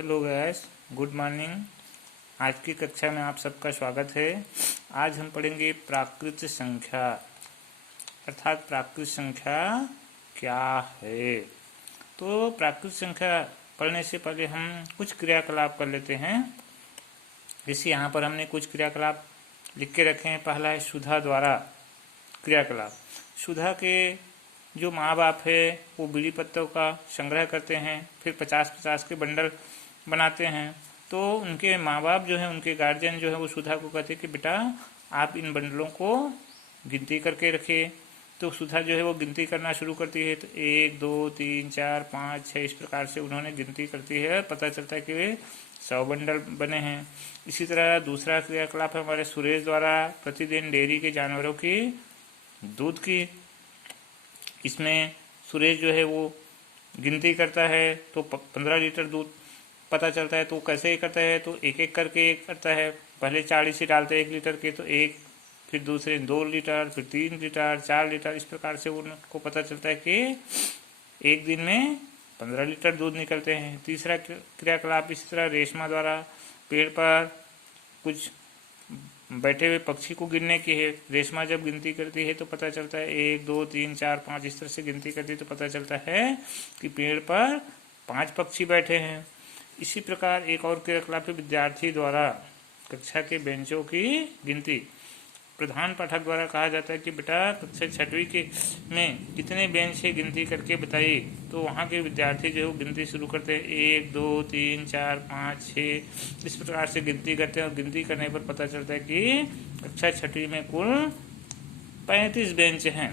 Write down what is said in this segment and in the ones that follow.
Hello guys, good morning. आज की कक्षा में आप सबका स्वागत है। आज हम पढ़ेंगे प्राकृत संख्या अर्थात प्राकृत संख्या क्या है। तो प्राकृत संख्या पढ़ने से पहले हम कुछ क्रियाकलाप कर लेते हैं। जैसे यहाँ पर हमने कुछ क्रियाकलाप लिख के रखे हैं। पहला है सुधा द्वारा क्रियाकलाप। सुधा के जो माँ बाप है वो बीड़ी पत्तों का संग्रह करते हैं, फिर 50-50 के बंडल बनाते हैं। तो उनके माँ बाप जो है, उनके गार्जियन जो है, वो सुधा को कहते हैं कि बेटा आप इन बंडलों को गिनती करके रखिए। तो सुधा जो है वो गिनती करना शुरू करती है। तो 1 2 3 4 5 6 इस प्रकार से उन्होंने गिनती करती है। पता चलता है कि वे 100 बंडल बने हैं। इसी तरह दूसरा क्रियाकलाप है हमारे सुरेश द्वारा प्रतिदिन डेयरी के जानवरों की दूध की। इसमें सुरेश जो है वो गिनती करता है तो 15 लीटर दूध पता चलता है। तो कैसे करता है, तो एक एक करके करता है। पहले 40 से डालते हैं 1 लीटर के, तो 1, फिर दूसरे 2 लीटर, फिर 3 लीटर, 4 लीटर, इस प्रकार से उनको पता चलता है कि एक दिन में 15 लीटर दूध निकलते हैं। तीसरा क्रियाकलाप इसी तरह रेशमा द्वारा पेड़ पर कुछ बैठे हुए पक्षी को गिनने की है। रेशमा जब गिनती करती है तो पता चलता है 1 2 3 4 5 इस तरह से गिनती करती है तो पता चलता है कि पेड़ पर 5 पक्षी बैठे हैं। इसी प्रकार एक और क्रियाकलाप है विद्यार्थी द्वारा कक्षा के बेंचों की गिनती। प्रधान पाठक द्वारा कहा जाता है कि बेटा कक्षा 6वीं के में कितने बेंच है गिनती करके बताइए। तो वहाँ के विद्यार्थी जो है वो गिनती शुरू करते हैं 1 2 3 4 5 6 इस प्रकार से गिनती करते हैं। और गिनती करने पर पता चलता है कि कक्षा 6वीं में कुल 35 बेंच हैं।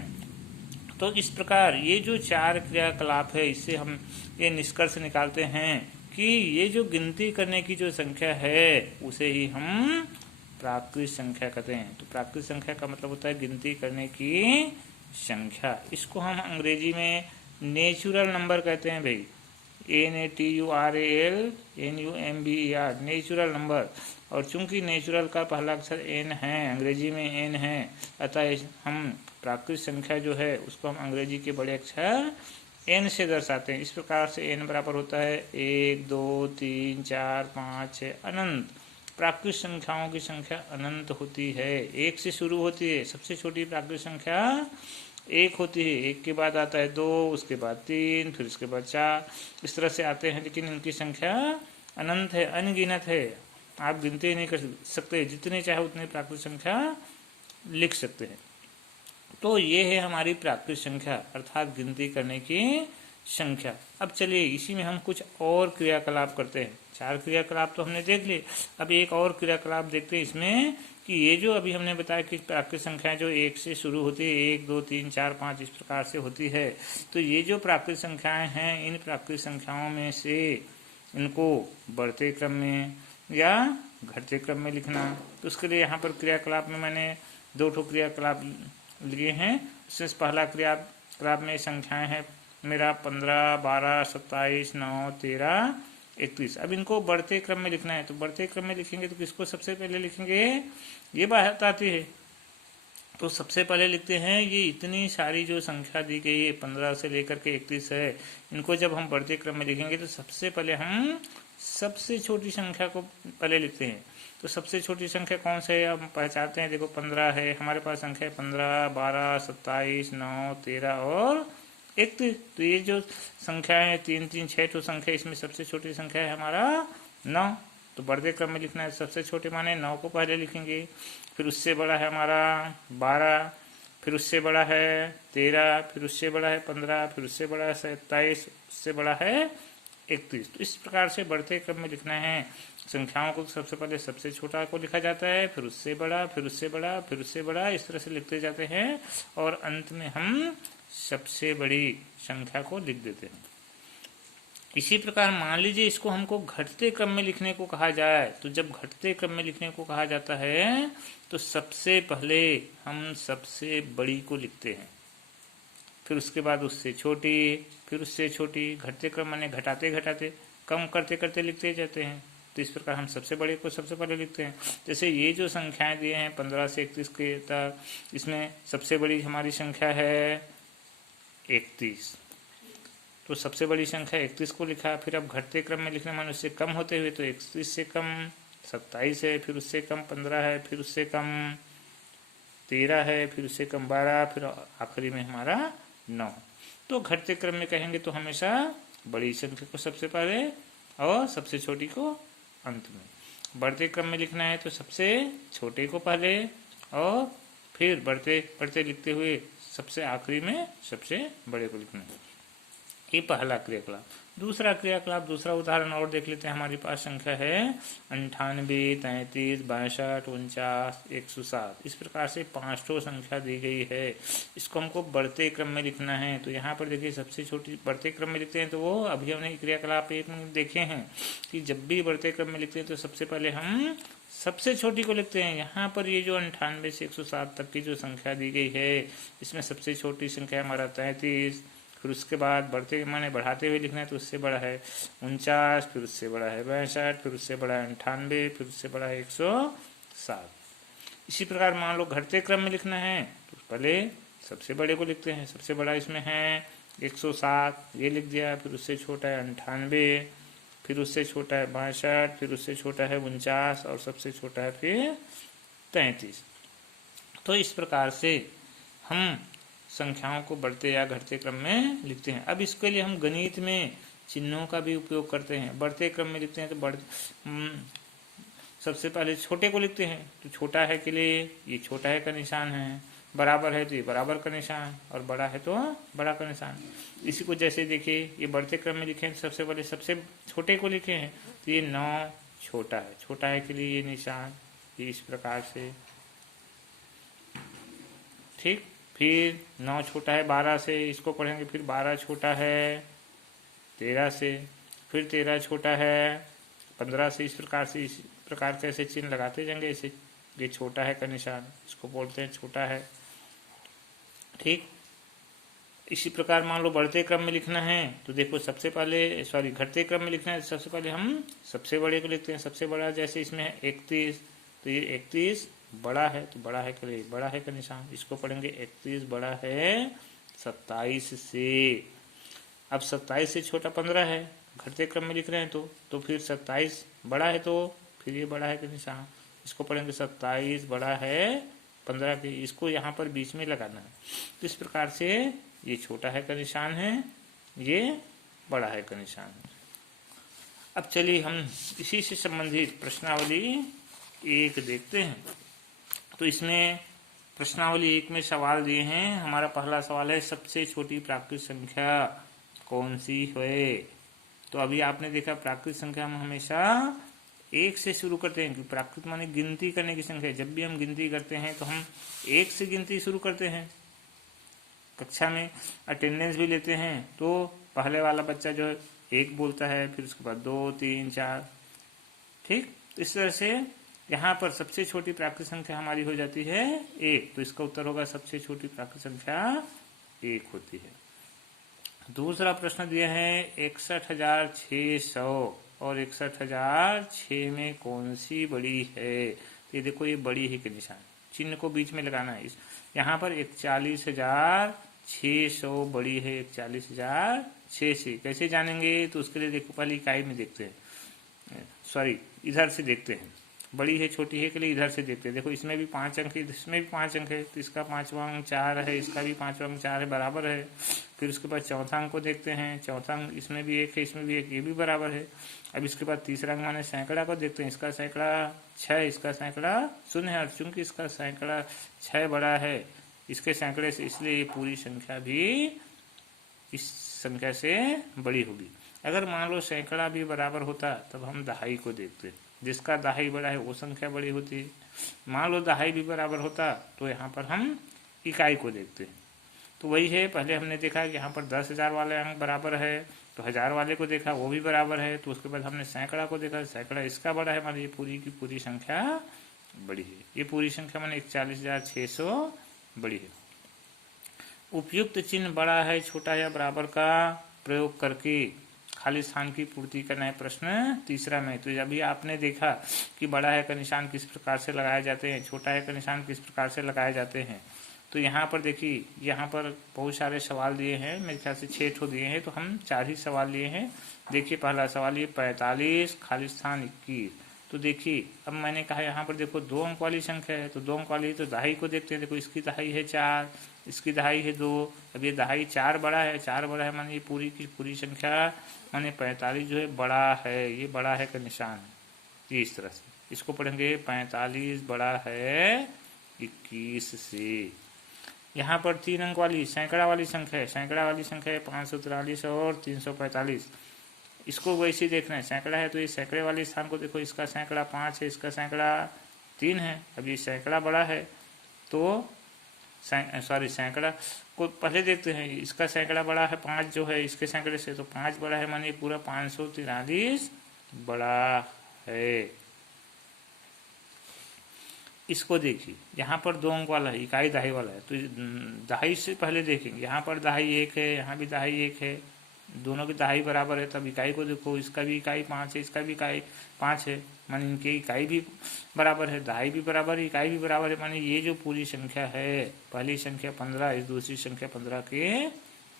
तो इस प्रकार ये जो 4 क्रियाकलाप है, इससे हम ये निष्कर्ष निकालते हैं कि ये जो गिनती करने की जो संख्या है उसे ही हम प्राकृत संख्या कहते हैं। तो प्राकृत संख्या का मतलब होता है गिनती करने की संख्या। इसको हम अंग्रेजी में नेचुरल नंबर कहते हैं भाई। NATURAL natural number. और चूंकि नेचुरल का पहला अक्षर n है, अंग्रेजी में n है, अतः हम प्राकृत संख्या जो है उसको हम अंग्रेजी के बड़े अक्षर n से दर्शाते हैं। इस प्रकार से n बराबर होता है 1 2 3 4 5 6 अनंत। प्राकृत संख्याओं की संख्या अनंत होती है। 1 से शुरू होती है। सबसे छोटी प्राकृत संख्या 1 होती है। 1 के बाद आता है 2, उसके बाद 3, फिर उसके बाद 4, इस तरह से आते हैं। लेकिन इनकी संख्या अनंत है, अनगिनत है। आप गिनते नहीं कर सकते, जितने चाहे उतने प्राकृत संख्या लिख सकते हैं। तो ये है हमारी प्राकृत संख्या अर्थात गिनती करने की संख्या। अब चलिए इसी में हम कुछ और क्रियाकलाप करते हैं। 4 क्रियाकलाप तो हमने देख लिए। अब एक और क्रियाकलाप देखते हैं इसमें कि ये जो अभी हमने बताया कि प्राकृत संख्या जो 1 से शुरू होती है, 1 2 3 4 5 इस प्रकार से होती है। तो ये जो प्राकृत संख्याएं हैं, इन प्राकृत संख्याओं में से इनको बढ़ते क्रम में या घटते क्रम में लिखना। तो उसके लिए यहाँ पर क्रियाकलाप में मैंने 2 क्रियाकलाप लिए हैं। इसमें पहला क्रियाकलाप में संख्याएं हैं मेरा 15 12 27 9 13 31। अब इनको बढ़ते क्रम में लिखना है। तो बढ़ते क्रम में लिखेंगे तो किसको सबसे पहले लिखेंगे, ये बात आती है। तो सबसे पहले लिखते हैं ये इतनी सारी जो संख्या दी गई है 15 से लेकर के 31 है, इनको जब हम बढ़ते क्रम में लिखेंगे तो सबसे पहले हम सबसे छोटी संख्या को पहले लिखते हैं। तो सबसे छोटी संख्या कौन सी है हम पहचानते हैं। देखो 15 है, हमारे पास संख्या है 15 12 27 9 13 और 31। तो ये जो संख्या है 3 3 6 तो संख्या, इसमें सबसे छोटी संख्या है हमारा 9। तो बढ़ते क्रम में लिखना है। सबसे छोटे माने 9 को पहले लिखेंगे, फिर उससे बड़ा है हमारा 12, फिर उससे बड़ा है 13, फिर उससे बड़ा है 15, फिर उससे बड़ा है 27, उससे बड़ा है 31। तो इस प्रकार से बढ़ते क्रम में लिखना है। संख्याओं को सबसे पहले सबसे छोटा को लिखा जाता है, फिर उससे बड़ा, फिर उससे बड़ा, फिर उससे बड़ा, इस तरह से लिखते जाते हैं और अंत में हम सबसे बड़ी संख्या को लिख देते हैं। इसी प्रकार मान लीजिए इसको हमको घटते क्रम में लिखने को कहा जाए। तो जब घटते क्रम में लिखने को कहा जाता है तो सबसे पहले हम सबसे बड़ी को लिखते हैं, फिर उसके बाद उससे छोटी, फिर उससे छोटी। घटते क्रम माने घटाते घटाते कम करते करते लिखते जाते हैं। तो इस प्रकार हम सबसे बड़े को सबसे पहले लिखते हैं। जैसे ये जो संख्याएं दिए हैं 15 से 31 के तक, इसमें सबसे बड़ी हमारी संख्या है 31। तो सबसे बड़ी संख्या 31 को लिखा। फिर अब घटते क्रम में लिखना, मानो उससे कम होते हुए, तो 31 से कम 27 है, फिर उससे कम 15 है, फिर उससे कम 13 है, फिर उससे कम 12, फिर आखिरी में हमारा 9। तो घटते क्रम में कहेंगे तो हमेशा बड़ी संख्या को सबसे पहले और सबसे छोटी को अंत में। बढ़ते क्रम में लिखना है तो सबसे छोटे को पहले और फिर बढ़ते बढ़ते लिखते हुए सबसे आखिरी में सबसे बड़े को लिखना है। ये पहला क्रियाकलाप। दूसरा क्रियाकलाप, दूसरा उदाहरण और देख लेते हैं। हमारे पास संख्या है 98, 33, 62, 49, 107। इस प्रकार से 5 संख्या दी गई है। इसको हमको बढ़ते क्रम में लिखना है। तो यहाँ पर देखिए सबसे छोटी बढ़ते क्रम में लिखते हैं तो वो अभी हमने क्रियाकलाप एक में देखे हैं कि जब भी बढ़ते क्रम में लिखते हैं तो सबसे पहले हम सबसे छोटी को लिखते हैं। यहाँ पर ये जो 98 से 107 तक की जो संख्या दी गई है, इसमें सबसे छोटी संख्या हमारा 33, फिर उसके बाद बढ़ते माने बढ़ाते हुए लिखना है तो उससे बड़ा है 49, फिर उससे बड़ा है 62, फिर उससे बड़ा है 98, फिर उससे बड़ा है 107। इसी प्रकार मान लो घटते क्रम में लिखना है तो पहले सबसे बड़े को लिखते हैं। सबसे बड़ा इसमें है 107, ये लिख दिया। फिर उससे छोटा है 98, फिर उससे छोटा है 62, फिर उससे छोटा है 49 और सबसे छोटा है फिर 33। तो इस प्रकार से हम संख्याओं को बढ़ते या घटते क्रम में लिखते हैं। अब इसके लिए हम गणित में चिन्हों का भी उपयोग करते हैं। बढ़ते क्रम में लिखते हैं तो सबसे पहले छोटे को लिखते हैं तो छोटा है के लिए ये छोटा है का निशान है, बराबर है तो ये बराबर का निशान, और बड़ा है तो बड़ा का निशान। इसी को जैसे देखिए ये बढ़ते क्रम में लिखे तो सबसे पहले सबसे छोटे को लिखे हैं तो ये 9 छोटा है। छोटा है के लिए ये निशान, ये इस प्रकार से, ठीक। फिर 9 छोटा है 12 से, इसको पढ़ेंगे। फिर 12 छोटा है 13 से, फिर 13 छोटा है 15 से। इस प्रकार से ऐसे चिन्ह लगाते जाएंगे। इसे ये छोटा है का निशान, इसको बोलते हैं छोटा है, ठीक। इसी प्रकार मान लो बढ़ते क्रम में लिखना है तो देखो सबसे पहले घटते क्रम में लिखना है तो सबसे पहले हम सबसे बड़े को लिखते हैं। सबसे बड़ा जैसे इसमें है 31, तो ये 31 बड़ा है तो बड़ा है के लिए बड़ा है का निशान, इसको पढ़ेंगे। 31 बड़ा है 27 से। अब 27 से छोटा 15 है, घटते क्रम में लिख रहे हैं तो फिर 27 बड़ा है तो फिर ये बड़ा है का निशान, इसको पढ़ेंगे। 27 बड़ा है 15 के, इसको यहाँ पर बीच में लगाना है। तो इस प्रकार से ये छोटा है का निशान है, ये बड़ा है का निशान है। अब चलिए हम इसी से संबंधित प्रश्नावली 1 देखते हैं। तो इसमें प्रश्नावली 1 में सवाल दिए हैं। हमारा पहला सवाल है सबसे छोटी प्राकृतिक संख्या कौन सी है। तो अभी आपने देखा प्राकृतिक संख्या हम हमेशा 1 से शुरू करते हैं, क्योंकि प्राकृतिक माने गिनती करने की संख्या। जब भी हम गिनती करते हैं तो हम 1 से गिनती शुरू करते हैं। कक्षा में अटेंडेंस भी लेते हैं तो पहले वाला बच्चा जो 1 बोलता है, फिर उसके बाद 2, 3, 4, ठीक। तो इस तरह से यहाँ पर सबसे छोटी प्राकृतिक संख्या हमारी हो जाती है 1। तो इसका उत्तर होगा सबसे छोटी प्राकृतिक संख्या 1 होती है। दूसरा प्रश्न दिया है 61,600 और 61,006 में कौन सी बड़ी है। तो ये देखो ये बड़ी है के निशान, चिन्ह को बीच में लगाना है। यहाँ पर 41,600 बड़ी है 41,600। कैसे जानेंगे तो उसके लिए देखो पहले इकाई में देखते हैं, इधर से देखते हैं। बड़ी है छोटी है के लिए इधर से देखते हैं। देखो इसमें भी 5 अंक है, इसमें भी 5 अंक है, तो इसका 5वां अंक 4 है, इसका भी 5वां अंक 4 है, बराबर है। फिर उसके बाद चौथा अंक को देखते हैं। चौथा अंक इसमें भी 1 है, इसमें भी 1, ये भी बराबर है। अब इसके बाद तीसरा अंक माने सैकड़ा को देखते हैं। इसका सैकड़ा 6, इसका सैकड़ा 0 है, और चूंकि इसका सैकड़ा 6 बड़ा है इसके सैकड़े से, इसलिए ये पूरी संख्या भी इस संख्या से बड़ी होगी। अगर मान लो सैकड़ा भी बराबर होता तब हम दहाई को देखते, जिसका दहाई बड़ा है वो संख्या बड़ी होती है। मान लो दहाई भी बराबर होता तो यहाँ पर हम इकाई को देखते हैं। तो वही है, पहले हमने देखा कि यहाँ पर 10,000 वाले अंक बराबर है, तो 1000 वाले को देखा वो भी बराबर है। तो उसके बाद हमने सैकड़ा को देखा, सैकड़ा इसका बड़ा है, माने ये पूरी की पूरी संख्या बड़ी है। ये पूरी संख्या माने 41,600 बड़ी है। उपयुक्त चिन्ह बड़ा है छोटा या बराबर का प्रयोग करके खाली स्थान की पूर्ति करना है प्रश्न तीसरा में। तो अभी आपने देखा कि बड़ा है का निशान किस प्रकार से लगाए जाते हैं, छोटा है का निशान किस प्रकार से लगाए जाते हैं। तो यहाँ पर देखिए, यहाँ पर बहुत सारे सवाल दिए हैं, मेरे ख्याल से 6 ठो दिए हैं, तो हम 4 ही सवाल लिए हैं। देखिए पहला सवाल ये 45 खाली स्थान 21। तो देखिए अब मैंने कहा यहाँ पर देखो 2 अंक वाली संख्या है, तो 2 अंक वाली, तो दहाई को देखते हैं। देखो इसकी दहाई है 4, इसकी दहाई है 2। अब ये दहाई 4 बड़ा है, 4 बड़ा है माने ये पूरी की पूरी संख्या माने 45 जो है बड़ा है, ये बड़ा है का निशान है। ये इस तरह से इसको पढ़ेंगे, 45 बड़ा है 21 से। यहाँ पर 3 अंक वाली सैकड़ा वाली संख्या है, सैकड़ा वाली संख्या है 543 और 345। इसको वैसे ही देखना है, सैकड़ा है तो ये सैकड़े वाले स्थान को देखो, इसका सैकड़ा 5 है, इसका सैकड़ा 3 है। अब ये सैकड़ा बड़ा है तो सैकड़ा को पहले देखते हैं, इसका सैकड़ा बड़ा है 5 जो है इसके सैकड़े से, तो 5 बड़ा है माने पूरा 543 बड़ा है। इसको देखिए यहाँ पर 2 अंक वाला है, इकाई दहाई वाला है, तो दहाई से पहले देखेंगे। यहाँ पर दहाई 1 है, यहाँ भी दहाई 1 है, दोनों की दहाई बराबर है। तब इकाई को देखो, इसका भी इकाई 5 है, इसका भी इकाई 5 है, माने इनके इकाई भी बराबर है, दहाई भी बराबर है, इकाई भी बराबर है, माने ये जो पूरी संख्या है, पहली संख्या 15 इस दूसरी संख्या 15 के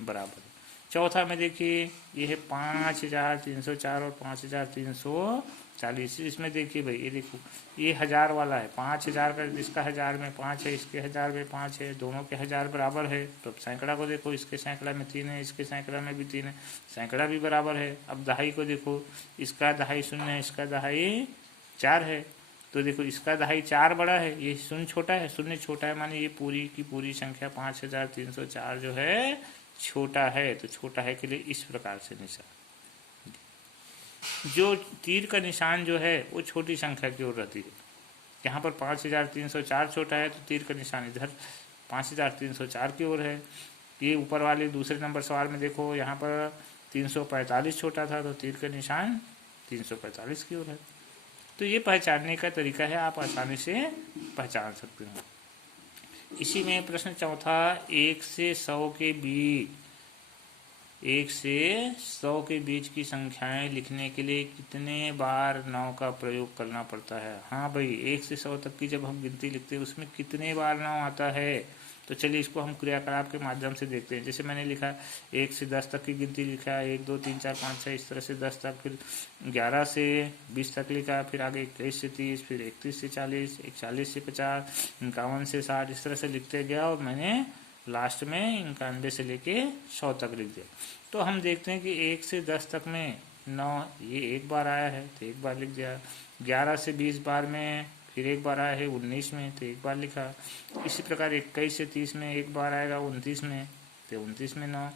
बराबर है। चौथा में देखिए ये है 5304 और 5340। इसमें देखिए भाई, ये देखो ये 1000 वाला है, 5000 का, इसका 1000 में 5 है, इसके 1000 में 5 है, दोनों के 1000 बराबर है। तो सैकड़ा को देखो, इसके सैकड़ा में 3 है, इसके सैकड़ा में भी 3 है, सैकड़ा भी बराबर है। अब दहाई को देखो, इसका दहाई 0 है, इसका दहाई 4 है, तो देखो इसका दहाई 4 बड़ा है, ये 0 छोटा है, 0 छोटा है माने ये पूरी की पूरी संख्या 5304 जो है छोटा है। तो छोटा है के लिए इस प्रकार से निशान, जो तीर का निशान जो है वो छोटी संख्या की ओर रहती है। यहाँ पर 5304 छोटा है तो तीर का निशान इधर 5304 की ओर है। ये ऊपर वाले दूसरे नंबर सवाल में देखो, यहाँ पर 345 छोटा था तो तीर का निशान 345 की ओर है। तो ये पहचानने का तरीका है, आप आसानी से पहचान सकते हो। इसी में प्रश्न चौथा, 1 से 100 के बीच, 1 से 100 के बीच की संख्याएं लिखने के लिए कितने बार 9 का प्रयोग करना पड़ता है। हाँ भाई, 1 से 100 तक की जब हम गिनती लिखते हैं उसमें कितने बार 9 आता है, तो चलिए इसको हम क्रियाकलाप के माध्यम से देखते हैं। जैसे मैंने लिखा 1 से 10 तक की गिनती लिखा, 1 2 3 4 5 6 इस तरह से 10 तक, फिर 11 से 20 तक लिखा, फिर आगे 21 से 30, फिर 31 से 40, 41 से 50, 51 से 60, इस तरह से लिखते गया और मैंने लास्ट में 91 से लेके 100 तक लिख दिया। तो हम देखते हैं कि 1 से 10 तक में 9 ये एक बार आया है तो एक बार लिख दिया, 11 से 20 बार में फिर एक बार आया है 19 में तो एक बार लिखा। इसी प्रकार 21 से 30 में एक बार आएगा 29 में तो 29 में 9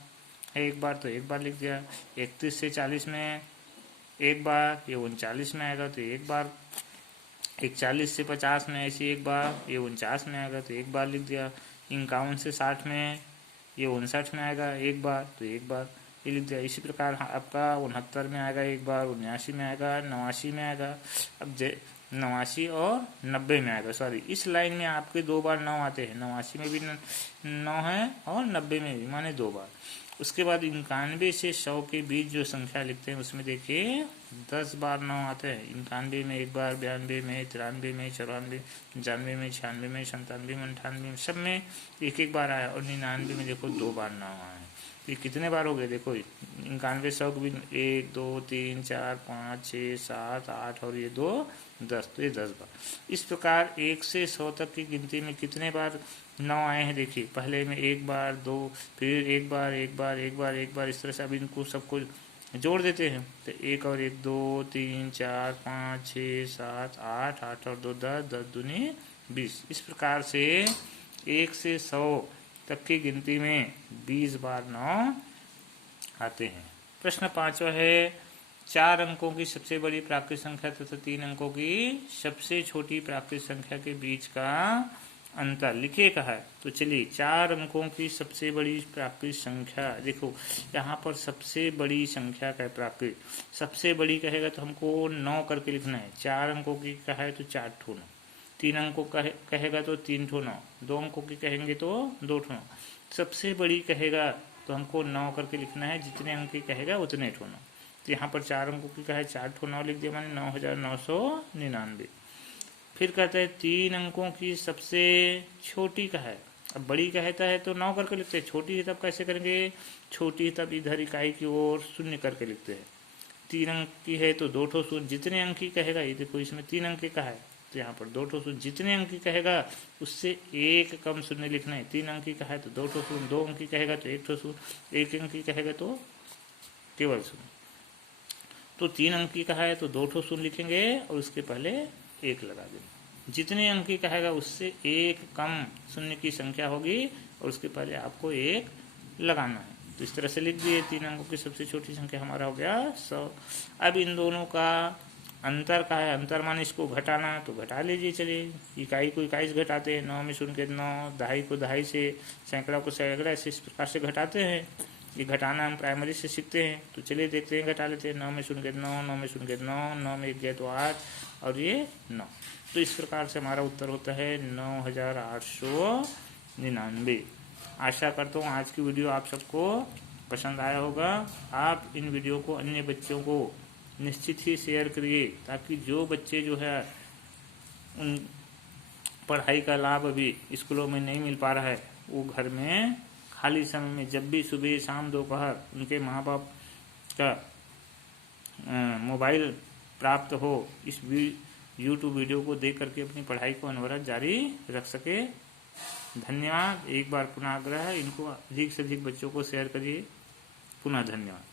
है एक बार तो एक बार लिख दिया। 31 से 40 में एक बार, ये 39 में आएगा तो एक बार। 41 से 50 में ऐसे एक बार, ये 49 में आएगा तो एक बार लिख दिया। 51 से 60 में ये 59 में आएगा एक बार तो एक बार ये लिख दिया। इसी प्रकार आपका 69 में आएगा एक बार, 79 में आएगा, 89 में आएगा। अब 89 और 90 में आएगा, सॉरी इस लाइन में आपके 2 बार 9 आते हैं, 89 में भी 9 है और 90 में भी, माने 2 बार। उसके बाद 91 से 100 के बीच जो संख्या लिखते हैं उसमें देखिए 10 बार 9 आते हैं। 91 में एक बार, 92 में, 93 में, 94, 95 में, 96 में, 97 में, 98 में, सब में एक एक बार आया। और 99 में देखो 2 बार 9 आया। ये कितने बार हो गए देखो, 91 100 के बीच 1 2 3 4 5 6 7 8 और ये 2 10, तो ये 10 बार। इस प्रकार 1 से 100 तक की गिनती में कितने बार 9 आए हैं देखिए, पहले में एक बार, 2, फिर एक बार, एक बार, एक बार, एक बार, इस तरह से अब इनको सबको जोड़ देते हैं तो 1 और 1 2 3 4 5 6 7 8 8 और 2 10, 10 दूनी 20। इस प्रकार से 1 से 100 तक की गिनती में 20 बार 9 आते हैं। प्रश्न 5वां है, 4 अंकों की सबसे बड़ी प्राकृत संख्या तथा 3 अंकों की सबसे छोटी प्राकृत संख्या के बीच का अंतर लिखिए कहा है। तो चलिए 4 अंकों की सबसे बड़ी प्राकृत संख्या, देखो यहाँ पर सबसे बड़ी संख्या का प्राकृत, सबसे बड़ी कहेगा तो हमको 9 करके लिखना है। 4 अंकों की कहा है तो 4 ठो 9, 3 अंकों कहेगा तो 3 ठो 9, 2 अंकों की कहेंगे तो 2 ठो 9। सबसे बड़ी कहेगा तो हमको 9 करके लिखना है, जितने अंक की कहेगा उतने ठो 9। तो यहाँ पर 4 अंकों की कहा है 4 ठो 9 लिख दिया, माने 9999। फिर कहते हैं 3 अंकों की सबसे छोटी का है, अब बड़ी कहता है तो 9 करके लिखते हैं, छोटी है तब कैसे करेंगे, छोटी तब इधर इकाई की ओर शून्य करके लिखते हैं। 3 अंक की है तो 2 ठो शून्य, जितने अंक की कहेगा, ये देखो इसमें 3 अंक का है तो यहाँ पर 2 ठो शून्य, जितने अंक की कहेगा उससे एक कम शून्य लिखना है। 3 अंक की का है तो 2 ठो शून्य, 2 अंक की कहेगा तो 1 ठो शून्य, 1 अंक की कहेगा तो केवल शून्य। तो 3 अंक की कहा है तो 2 ठो शून्य लिखेंगे और उसके पहले 1 लगा देंगे। जितने अंक की कहेगा उससे एक कम शून्य की संख्या होगी और उसके पहले आपको 1 लगाना है। तो इस तरह से लिख दिए, 3 अंकों की सबसे छोटी संख्या हमारा हो गया 100। अब इन दोनों का अंतर का है, अंतर मान इसको घटाना तो घटा लीजिए। चलिए, इकाई को इकाई से घटाते हैं, 9 में शून्य के 9, दहाई को दहाई से, सैकड़ा को सैकड़ा, ऐसे इस प्रकार से घटाते हैं। ये घटाना हम प्राइमरी से सीखते हैं। तो चलिए देखते हैं, घटा लेते हैं। 9 में शून्य के 9, 9 में शून्य के 9, 9 में 1 गया तो 8 और ये 9। तो इस प्रकार से हमारा उत्तर होता है 9899। आशा करता हूँ आज की वीडियो आप सबको पसंद आया होगा। आप इन वीडियो को अन्य बच्चों को निश्चित ही शेयर करिए, ताकि जो बच्चे जो है उन पढ़ाई का लाभ अभी स्कूलों में नहीं मिल पा रहा है, वो घर में खाली समय में जब भी सुबह शाम दोपहर उनके माँ बाप का मोबाइल प्राप्त हो, इस यूट्यूब वीडियो को देख करके अपनी पढ़ाई को अनवरत जारी रख सके। धन्यवाद। एक बार पुनः आग्रह है, इनको अधिक से अधिक बच्चों को शेयर करिए। पुनः धन्यवाद।